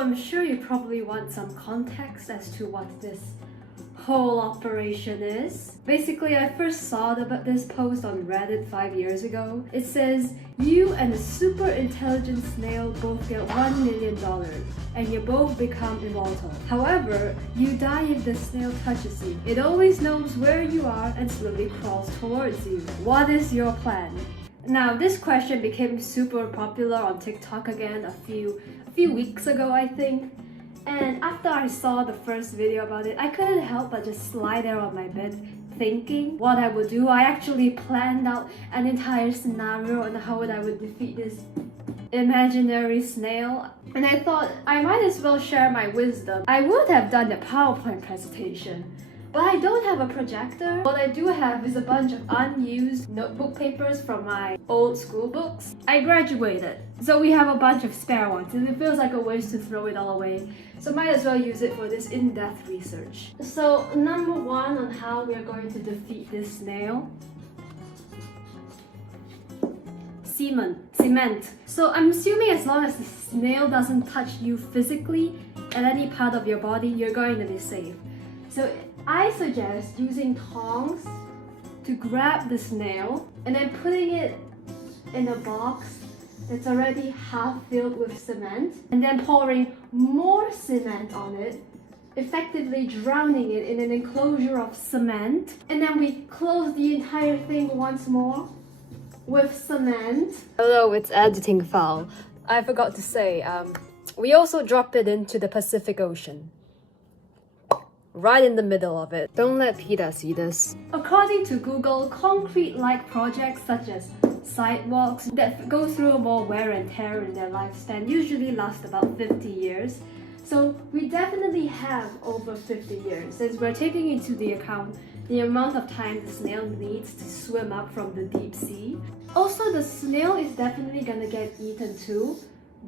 I'm sure you probably want some context as to what this whole operation is. Basically, I first saw this post on Reddit 5 years ago. It says, you and a super intelligent snail both get $1 million and you both become immortal. However, you die if the snail touches you. It always knows where you are and slowly crawls towards you. What is your plan? Now, this question became super popular on TikTok again a few weeks ago, I think. And after I saw the first video about it, I couldn't help but just lie there on my bed thinking what I would do. I actually planned out an entire scenario on how I would defeat this imaginary snail. And I thought I might as well share my wisdom. I would have done a PowerPoint presentation, but I don't have a projector. What I do have is a bunch of unused notebook papers from my old school books. I graduated, so we have a bunch of spare ones and it feels like a waste to throw it all away. So might as well use it for this in-depth research. So number one on how we are going to defeat this snail. Cement. So I'm assuming as long as the snail doesn't touch you physically at any part of your body, you're going to be safe. So I suggest using tongs to grab the snail and then putting it in a box that's already half filled with cement and then pouring more cement on it, effectively drowning it in an enclosure of cement. And then we close the entire thing once more with cement. Hello, it's editing file. I forgot to say, we also drop it into the Pacific Ocean. Right in the middle of it. Don't let PETA see this. According to Google, concrete-like projects such as sidewalks that go through more wear and tear in their lifespan usually last about 50 years. So we definitely have over 50 years, since we're taking into the account the amount of time the snail needs to swim up from the deep sea. Also, the snail is definitely gonna get eaten too.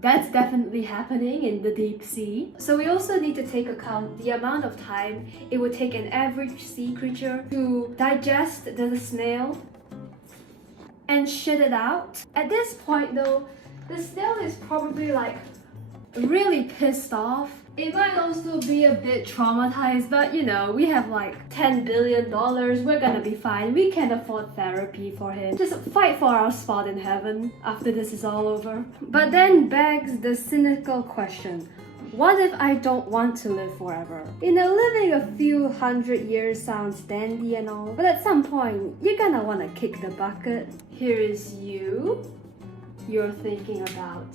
That's definitely happening in the deep sea. So we also need to take account the amount of time it would take an average sea creature to digest the snail and shit it out. At this point though, the snail is probably like really pissed off. It might also be a bit traumatized, but you know, we have like $10 billion, we're gonna be fine. We can afford therapy for him. Just fight for our spot in heaven after this is all over. But then begs the cynical question, what if I don't want to live forever? You know, living a few hundred years sounds dandy and all, but at some point, you're gonna wanna kick the bucket. Here is you're thinking about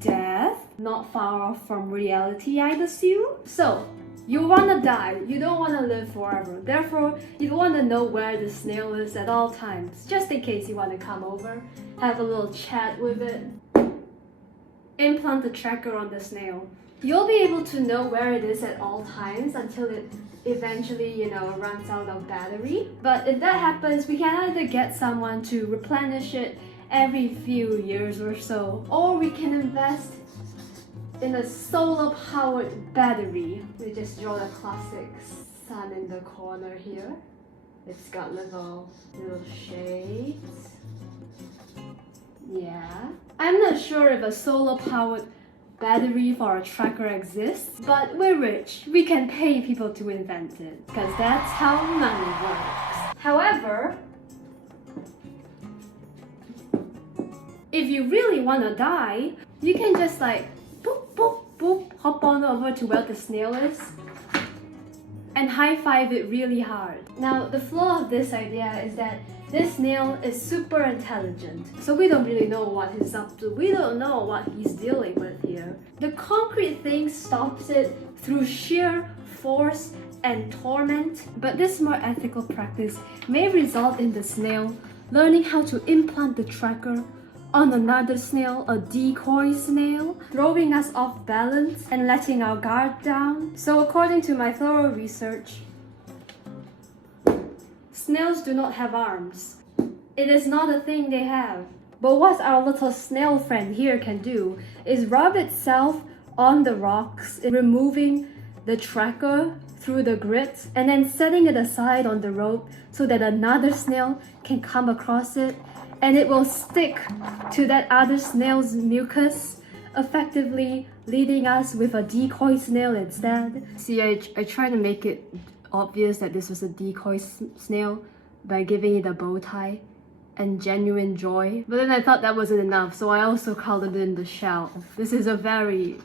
death, not far off from reality, I'd assume. So, you wanna die, you don't wanna live forever. Therefore, you wanna know where the snail is at all times, just in case you wanna come over, have a little chat with it. Implant the tracker on the snail. You'll be able to know where it is at all times until it eventually, you know, runs out of battery. But if that happens, we can either get someone to replenish it every few years or so, or we can invest in a solar-powered battery. We just draw the classic sun in the corner here. It's got little shades. Yeah. I'm not sure if a solar-powered battery for a tracker exists, but we're rich. We can pay people to invent it, because that's how money works. However, if you really want to die, you can just like boop, boop, boop, hop on over to where the snail is and high-five it really hard. Now, the flaw of this idea is that this snail is super intelligent, so we don't really know what he's up to. We don't know what he's dealing with here. The concrete thing stops it through sheer force and torment, but this more ethical practice may result in the snail learning how to implant the tracker on another snail, a decoy snail, throwing us off balance and letting our guard down. So according to my thorough research, snails do not have arms. It is not a thing they have. But what our little snail friend here can do is rub itself on the rocks, removing the tracker through the grit and then setting it aside on the rope so that another snail can come across it and it will stick to that other snail's mucus effectively leading us with a decoy snail instead. See, I tried to make it obvious that this was a decoy snail by giving it a bow tie and genuine joy. But then I thought that wasn't enough, so I also colored in the shell. This is a very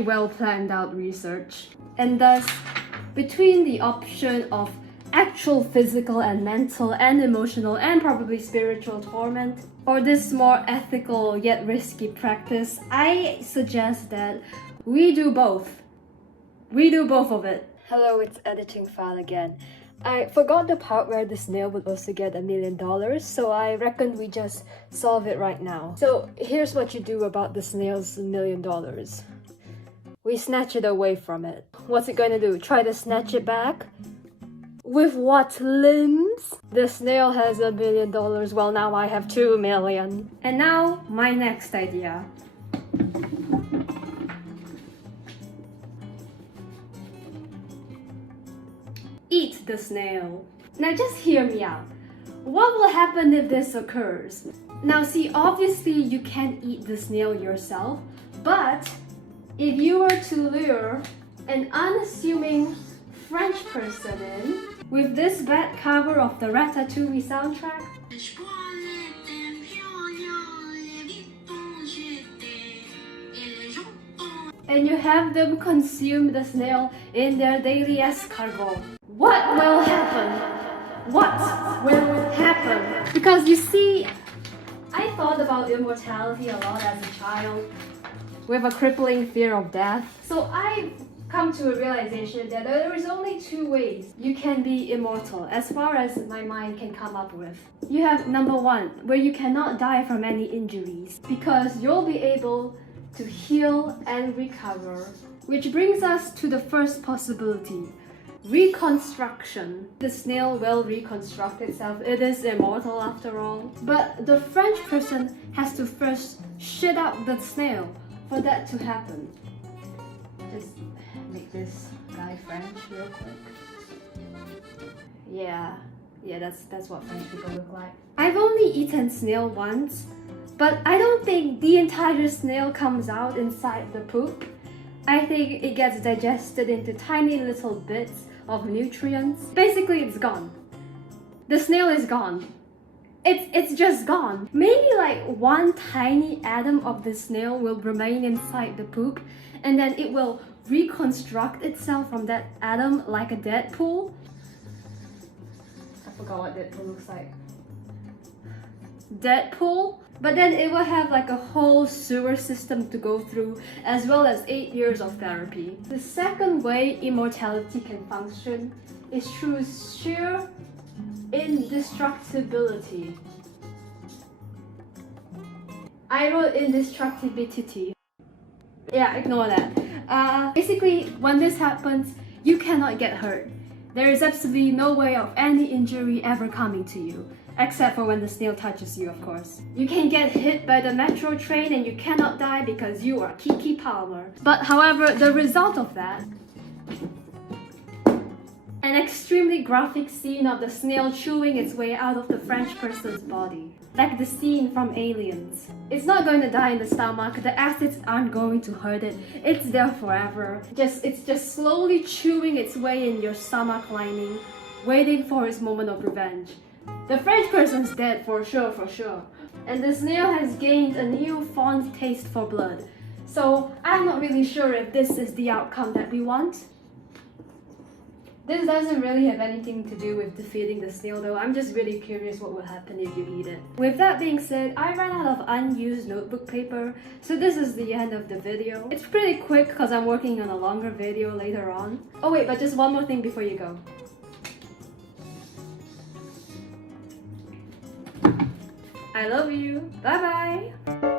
well planned out research. And thus, between the option of actual physical and mental and emotional and probably spiritual torment, or this more ethical yet risky practice, I suggest that we do both. We do both of it. Hello, it's editing file again. I forgot the part where the snail would also get $1 million, so I reckon we just solve it right now. So here's what you do about the snail's $1 million. We snatch it away from it. What's it going to do? Try to snatch it back? With what limbs? The snail has $1 million, well now I have 2 million. And now, my next idea. Eat the snail. Now just hear me out. What will happen if this occurs? Now see, obviously you can't eat the snail yourself, but if you were to lure an unassuming French person in with this bad cover of the Ratatouille soundtrack, and you have them consume the snail in their daily escargot, what will happen? What will happen? Because you see, I thought about immortality a lot as a child with a crippling fear of death. So I've come to a realization that there is only 2 ways you can be immortal as far as my mind can come up with. You have number 1, where you cannot die from any injuries because you'll be able to heal and recover. Which brings us to the first possibility, reconstruction. The snail will reconstruct itself. It is immortal after all. But the French person has to first shit out the snail for that to happen. Just make this guy French real quick. Yeah, that's what French people look like. I've only eaten snail once, but I don't think the entire snail comes out inside the poop. I think it gets digested into tiny little bits of nutrients. Basically, it's gone. The snail is gone. It's just gone. Maybe like one tiny atom of the snail will remain inside the poop, and then it will reconstruct itself from that atom like a Deadpool. I forgot what Deadpool looks like. Deadpool? But then it will have like a whole sewer system to go through, as well as 8 years of therapy. The second way immortality can function is through sheer indestructibility. I wrote indestructibility. Yeah, ignore that. Basically, when this happens, you cannot get hurt. There is absolutely no way of any injury ever coming to you. Except for when the snail touches you, of course. You can get hit by the metro train and you cannot die because you are Kiki Palmer. But however, the result of that, an extremely graphic scene of the snail chewing its way out of the French person's body. Like the scene from Aliens. It's not going to die in the stomach, the acids aren't going to hurt it. It's there forever. It's just slowly chewing its way in your stomach lining, waiting for its moment of revenge. The French person's dead for sure. And the snail has gained a new fond taste for blood. So I'm not really sure if this is the outcome that we want. This doesn't really have anything to do with defeating the snail though. I'm just really curious what will happen if you eat it. With that being said, I ran out of unused notebook paper, so this is the end of the video. It's pretty quick because I'm working on a longer video later on. Oh wait, but just one more thing before you go. I love you. Bye bye.